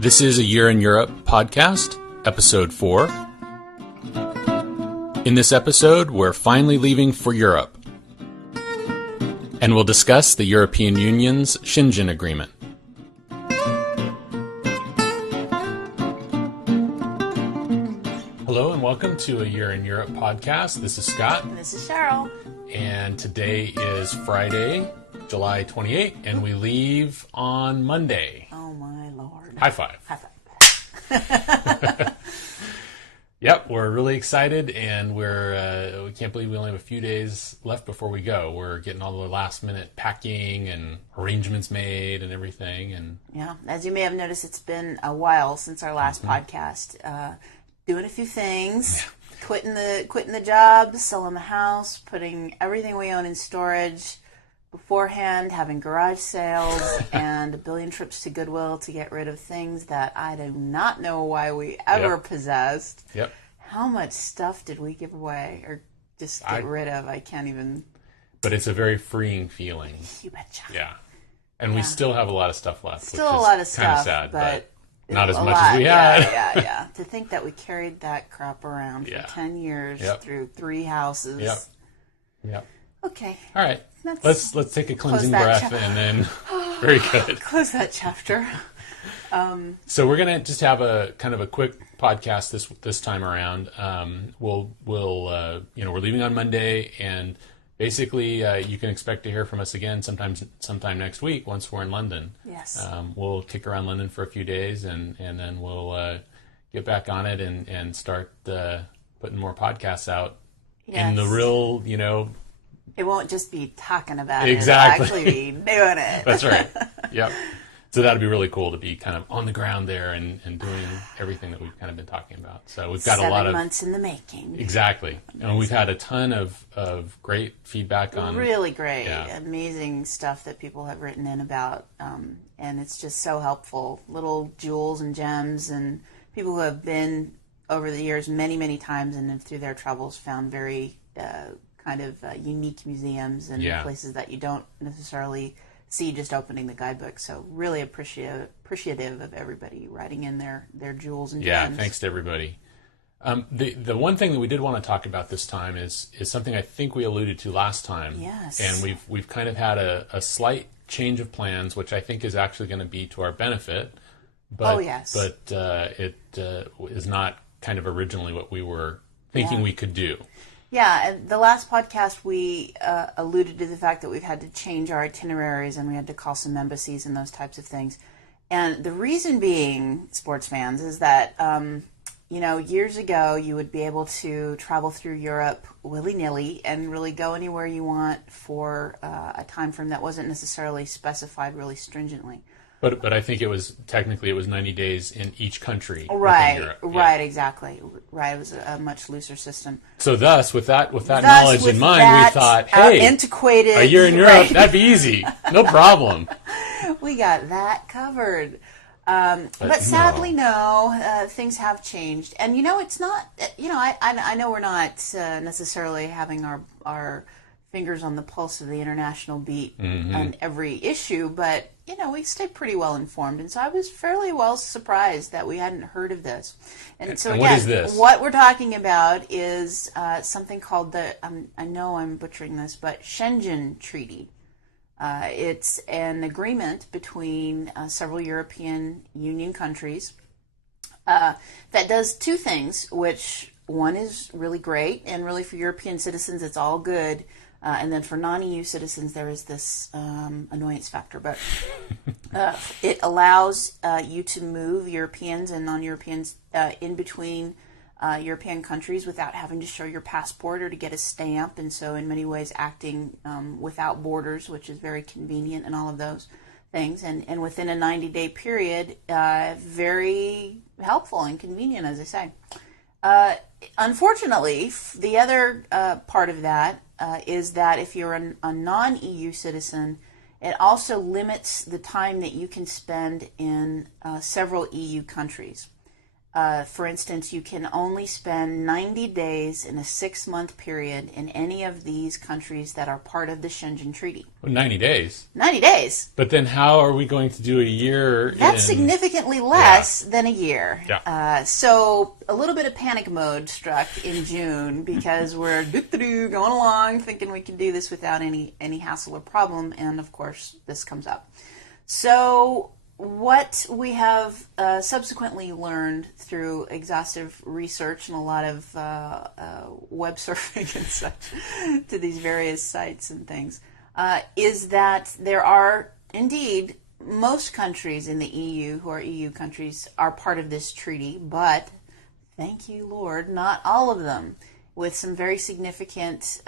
This is a Year in Europe podcast, episode 4. In this episode, we're finally leaving for Europe, and we'll discuss the European Union's Schengen Agreement. Hello and welcome to a Year in Europe podcast. This is Scott. And this is Sheryl. And today is Friday, July 28th, and we leave on Monday. Oh my Lord. High five. High five. Yep, we're really excited, and we can't believe we only have a few days left before we go. We're getting all the last minute packing and arrangements made and everything. And yeah, as you may have noticed, it's been a while since our last podcast. Doing a few things, quitting the job, selling the house, putting everything we own in storage beforehand, having garage sales, and a billion trips to Goodwill to get rid of things that I do not know why we ever possessed. Yep. How much stuff did we give away or just get rid of? I can't even. But it's a very freeing feeling. You betcha. Yeah. And we still have a lot of stuff left. Still which a is lot of stuff, kind of sad, but not as much lot. as we had. Yeah. To think that we carried that crap around for 10 years through 3 houses. Yep. Okay. All right. Let's take a cleansing breath and then very good. Close that chapter. So we're gonna just have a kind of a quick podcast this time around. We're leaving on Monday, and basically you can expect to hear from us again sometime next week once we're in London. Yes. We'll kick around London for a few days, and then we'll get back on it and start putting more podcasts out in the real, It won't just be talking about exactly. it. It'll actually be doing it. That's right. Yep. So that'd be really cool to be kind of on the ground there and doing everything that we've kind of been talking about. So we've got 7 a lot of months in the making. Exactly. Amazing. And we've had a ton of great feedback on really great, amazing stuff that people have written in about, and it's just so helpful. Little jewels and gems, and people who have been over the years many times and through their travels found very kind of unique museums and places that you don't necessarily see just opening the guidebook. So really appreciative of everybody writing in their jewels and gems. Yeah, thanks to everybody. The one thing that we did want to talk about this time is something I think we alluded to last time. Yes. And we've kind of had a slight change of plans, which I think is actually going to be to our benefit. But, But it is not kind of originally what we were thinking we could do. Yeah, and the last podcast we alluded to the fact that we've had to change our itineraries and we had to call some embassies and those types of things. And the reason being, sports fans, is that, years ago you would be able to travel through Europe willy-nilly and really go anywhere you want for a time frame that wasn't necessarily specified really stringently. But I think it was 90 days in each country. Right, Europe. Right, exactly. Right, it was a much looser system. So thus, with that knowledge in mind, we thought, hey, antiquated, a year in Europe, that'd be easy. No problem. We got that covered. But sadly, no, things have changed. And, it's not, I know we're not necessarily having our fingers on the pulse of the international beat on every issue, but we stay pretty well informed, and so I was fairly well surprised that we hadn't heard of this. And so again, what is this? What we're talking about is something called I know I'm butchering this, but Schengen Treaty. It's an agreement between several European Union countries that does 2 things, which one is really great, and really for European citizens it's all good. And then for non-EU citizens, there is this annoyance factor. But it allows you to move Europeans and non-Europeans in between European countries without having to show your passport or to get a stamp. And so in many ways acting without borders, which is very convenient and all of those things. And within a 90-day period, very helpful and convenient, as I say. Unfortunately, the other part of that is that if you're a non-EU citizen, it also limits the time that you can spend in several EU countries. For instance, you can only spend 90 days in a 6-month period in any of these countries that are part of the Schengen Treaty. 90 days. 90 days. But then how are we going to do a year? That's significantly less than a year. Yeah. So a little bit of panic mode struck in June because we're going along thinking we can do this without any hassle or problem. And of course, this comes up. So what we have subsequently learned through exhaustive research and a lot of web surfing and such to these various sites and things is that there are indeed most countries in the EU who are EU countries are part of this treaty, but thank you, Lord, not all of them, with some very significant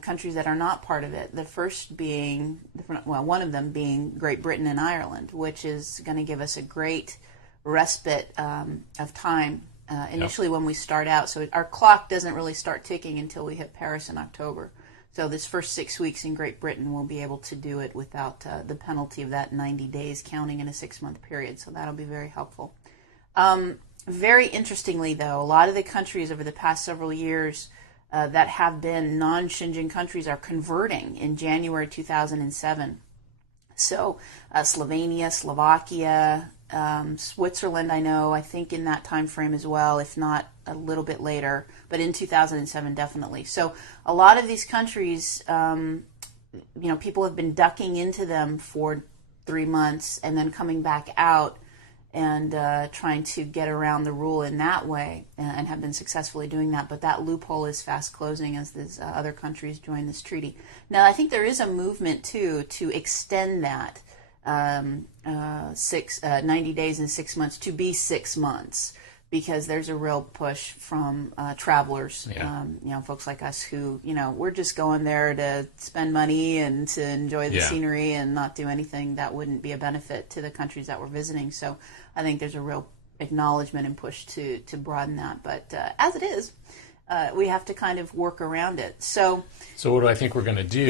countries that are not part of it. The first being, one of them being Great Britain and Ireland, which is going to give us a great respite of time initially when we start out. So our clock doesn't really start ticking until we hit Paris in October. So this first 6 weeks in Great Britain, we'll be able to do it without the penalty of that 90 days counting in a 6-month period. So that'll be very helpful. Very interestingly, though, a lot of the countries over the past several years that have been non-Schengen countries are converting in January 2007. So Slovenia, Slovakia, Switzerland, I think in that time frame as well, if not a little bit later, but in 2007 definitely. So a lot of these countries, people have been ducking into them for 3 months and then coming back out and trying to get around the rule in that way, and have been successfully doing that. But that loophole is fast closing as these other countries join this treaty. Now, I think there is a movement, too, to extend that 90 days and 6 months to be 6 months, because there's a real push from travelers, folks like us who, we're just going there to spend money and to enjoy the scenery and not do anything that wouldn't be a benefit to the countries that we're visiting. So I think there's a real acknowledgement and push to broaden that. But as it is, we have to kind of work around it. So what I think we're going to do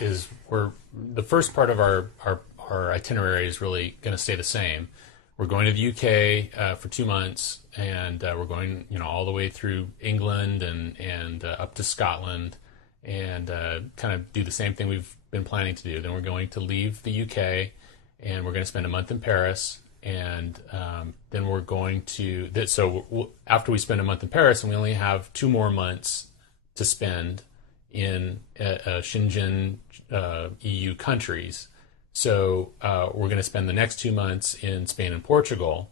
is we're the first part of our itinerary is really going to stay the same. We're going to the UK for 2 months, and we're going, all the way through England and up to Scotland, and kind of do the same thing we've been planning to do. Then we're going to leave the UK, and we're going to spend a month in Paris, and then we're going to. After we spend a month in Paris, and we only have 2 more months to spend in Schengen EU countries. So we're going to spend the next 2 months in Spain and Portugal,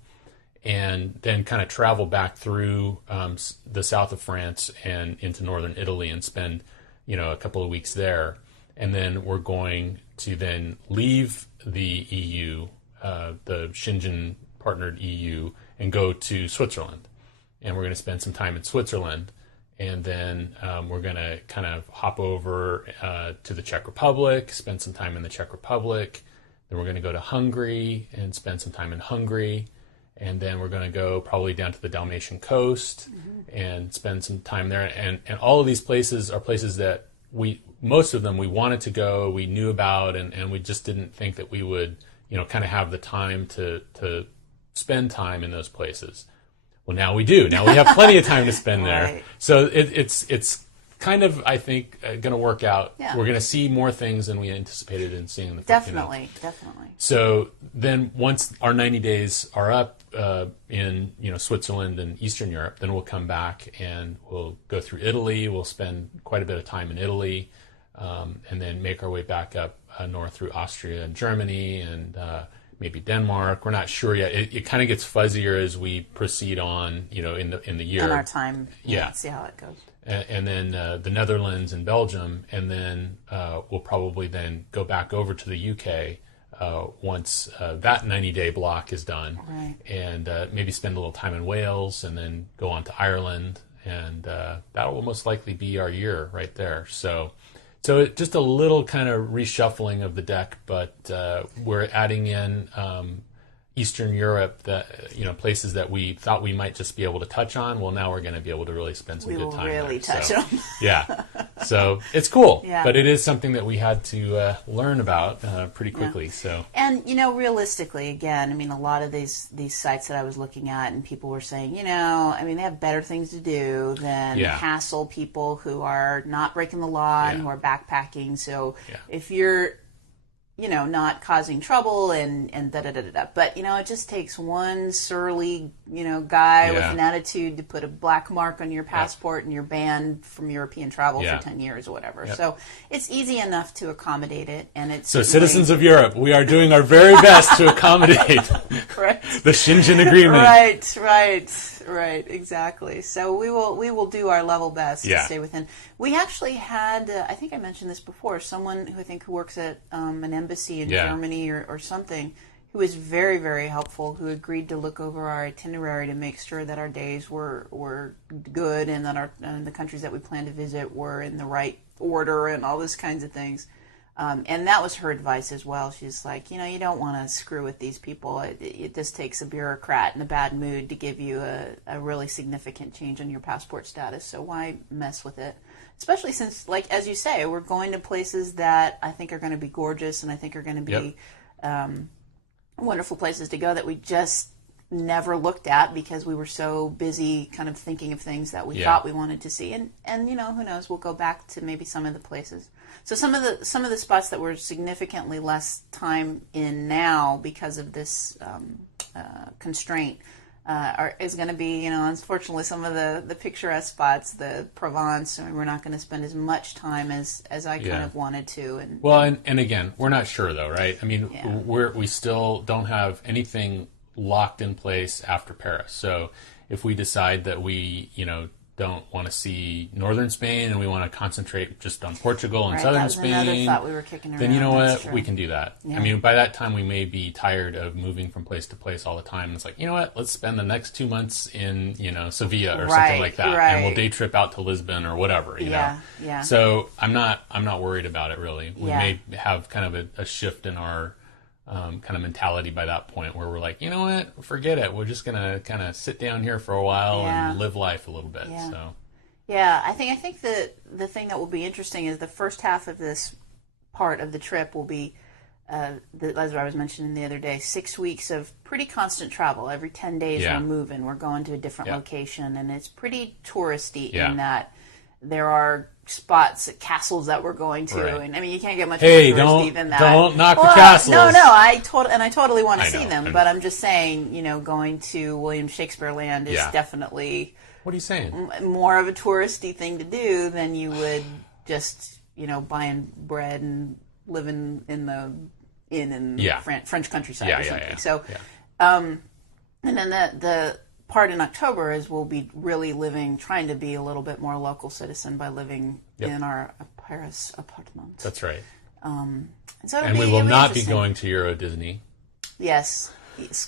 and then kind of travel back through the south of France and into northern Italy and spend, a couple of weeks there. And then we're going to then leave the EU, the Schengen partnered EU, and go to Switzerland. And we're going to spend some time in Switzerland. And then we're going to kind of hop over to the Czech Republic, spend some time in the Czech Republic. Then we're going to go to Hungary and spend some time in Hungary. And then we're going to go probably down to the Dalmatian coast and spend some time there. And all of these places are places that most of them we wanted to go, we knew about, and we just didn't think that we would, kind of have the time to spend time in those places. Well, now we do. Now we have plenty of time to spend there. Right. So it's kind of, I think, going to work out. Yeah. We're going to see more things than we anticipated in seeing the Definitely. So then once our 90 days are up in Switzerland and Eastern Europe, then we'll come back and we'll go through Italy. We'll spend quite a bit of time in Italy, and then make our way back up north through Austria and Germany and maybe Denmark. We're not sure yet. It kind of gets fuzzier as we proceed on, in the year. In our time. Yeah. See how it goes. And then the Netherlands and Belgium, and then we'll probably then go back over to the UK once that 90-day block is done. Right. And maybe spend a little time in Wales, and then go on to Ireland, and that will most likely be our year right there. So just a little kind of reshuffling of the deck, but we're adding in Eastern Europe, that places that we thought we might just be able to touch on. Well, now we're going to be able to really spend some good time there. We will really touch them. Yeah, so it's cool. Yeah. But it is something that we had to learn about pretty quickly. Yeah. So, and realistically, again, I mean, a lot of these sites that I was looking at, and people were saying, they have better things to do than hassle people who are not breaking the law and who are backpacking. So if you're not causing trouble and da-da-da-da-da. But, it just takes one surly, guy with an attitude to put a black mark on your passport and you're banned from European travel for 10 years or whatever. Yep. So it's easy enough to accommodate it. And it's so citizens of Europe, we are doing our very best to accommodate the Schengen Agreement. Right, exactly. So we will do our level best to stay within. We actually had, I think I mentioned this before, someone who works at an embassy in Germany or something, who was very, very helpful, who agreed to look over our itinerary to make sure that our days were good and that the countries that we plan to visit were in the right order and all those kinds of things. And that was her advice as well. She's like, you don't want to screw with these people. It just takes a bureaucrat in a bad mood to give you a really significant change in your passport status. So why mess with it? Especially since, like, as you say, we're going to places that I think are going to be gorgeous and I think are going to be wonderful places to go that we just never looked at because we were so busy kind of thinking of things that we thought we wanted to see. And who knows, we'll go back to maybe some of the places. So some of the spots that we're significantly less time in now because of this constraint is going to be, unfortunately, some of the picturesque spots, the Provence. I mean, we're not going to spend as much time as I kind of wanted to. And again, we're not sure though, right? I mean, we still don't have anything locked in place after Paris. So if we decide that we, don't want to see northern Spain and we want to concentrate just on Portugal and southern Spain, another thought we were kicking around. then you know what? We can do that. Yeah. I mean, by that time we may be tired of moving from place to place all the time. And it's like, you know what? Let's spend the next 2 months in, Sevilla or something like that. And we'll day trip out to Lisbon or whatever, you know? Yeah. So I'm not worried about it really. We may have kind of a shift in our kind of mentality by that point where we're like, you know what, forget it. We're just gonna kind of sit down here for a while and live life a little bit. Yeah. So, I think that the thing that will be interesting is the first half of this part of the trip will be, as I was mentioning the other day, 6 weeks of pretty constant travel. Every 10 days we're moving. We're going to a different location, and it's pretty touristy in that there are spots, castles that we're going to, and I mean, you can't get much more touristy than that. Don't knock the castles. No, I totally want to see them, but I'm just saying, going to William Shakespeare Land is definitely. What are you saying? More of a touristy thing to do than you would just, buying bread and living in the inn in French countryside or something. So, and then the part in October is we'll be really trying to be a little bit more local citizen by living in our Paris apartment. That's right. And we will not be going to Euro Disney. Yes.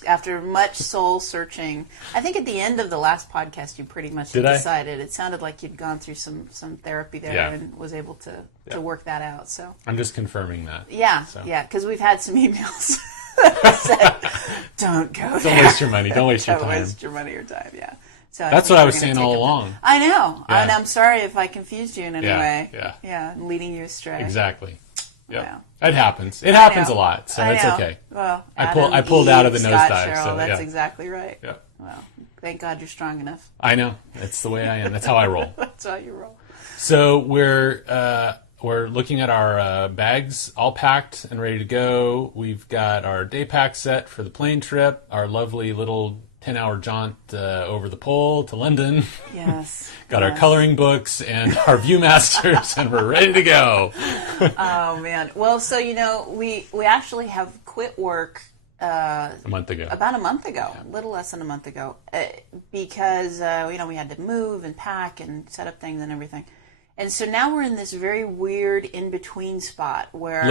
After much soul searching, I think at the end of the last podcast, you pretty much decided. It sounded like you'd gone through some therapy there and was able to work that out. So I'm just confirming that. Because we've had some emails that said, "Don't go there. Don't waste your money. Don't waste your time. Don't waste your money or time." Yeah. So that's what I was saying all along. I know, and I'm sorry if I confused you in any way. Yeah, leading you astray. Exactly. Yeah, it happens. It happens a lot, so it's okay. Well, I pulled out of the Scott, nosedive. Sheryl, So that's exactly right. Yeah. Well, thank God you're strong enough. I know. That's the way I am. That's how I roll. That's how you roll. So we're looking at our bags all packed and ready to go. We've got our day pack set for the plane trip. Our lovely little 10-hour jaunt over the pole to London. Yes. Got our coloring books and our Viewmasters, and we're ready to go. Oh, man. Well, so, we actually have quit work a month ago. About a month ago, a little less than a month ago, because, we had to move and pack and set up things and everything. And so now we're in this very weird in-between spot where...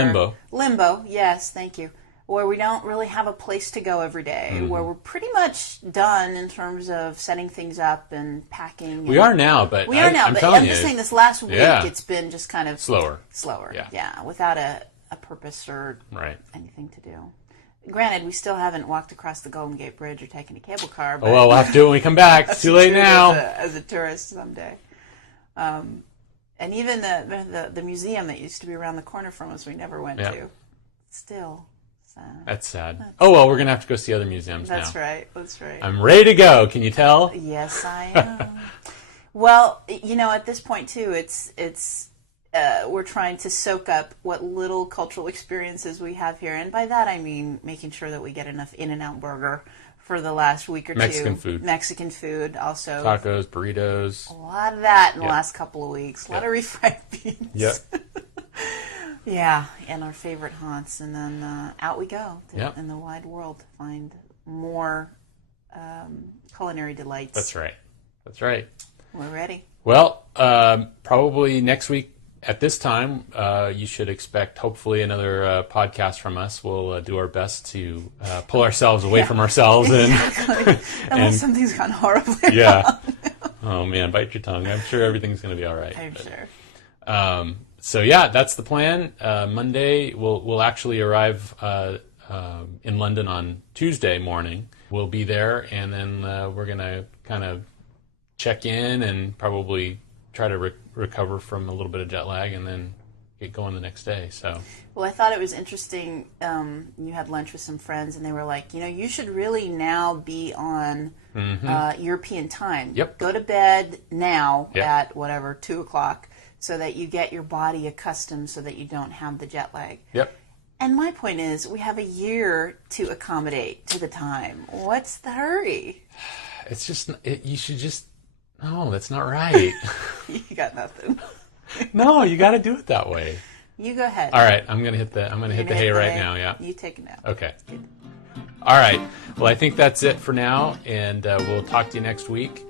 Limbo, yes, thank you. Where we don't really have a place to go every day, where we're pretty much done in terms of setting things up and packing. We are now, but I'm just saying this last week it's been just kind of slower, without a purpose or anything to do. Granted, we still haven't walked across the Golden Gate Bridge or taken a cable car. But Oh, well, we'll have to do it when we come back. It's too late now. As a tourist someday. And even the museum that used to be around the corner from us, we never went to. Still sad. That's sad. Oh, well, we're going to have to go see other museums now. That's right. I'm ready to go. Can you tell? Yes, I am. Well, at this point, too, it's we're trying to soak up what little cultural experiences we have here. And by that, I mean making sure that we get enough In-N-Out Burger for the last week or two. Mexican food also. Tacos, burritos. A lot of that in the last couple of weeks. A lot of refried beans. Yep. Yeah, and our favorite haunts. And then out we go in the wide world to find more culinary delights. That's right. We're ready. Well, probably next week at this time, you should expect hopefully another podcast from us. We'll do our best to pull ourselves away from ourselves. Unless something's gone horribly wrong. Oh, man, bite your tongue. I'm sure everything's going to be all right. I'm sure. So, that's the plan. Monday, we'll actually arrive in London on Tuesday morning. We'll be there, and then we're going to kind of check in and probably try to recover from a little bit of jet lag and then get going the next day. So, well, I thought it was interesting. You had lunch with some friends, and they were like, you should really now be on European time. Yep. Go to bed now at 2:00, so that you get your body accustomed, so that you don't have the jet lag. Yep. And my point is, we have a year to accommodate to the time. What's the hurry? It's just you should just. No, that's not right. You got nothing. No, you got to do it that way. You go ahead. All right, I'm gonna hit the hay right now. Yeah. You take a nap. Okay. Good. All right. Well, I think that's it for now, and we'll talk to you next week.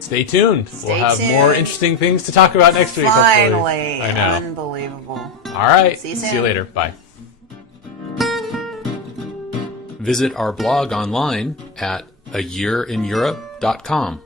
Stay tuned. We'll have more interesting things to talk about next week. Finally, I know. Unbelievable. All right. See you soon. See you later. Bye. Visit our blog online at ayearineurope.com.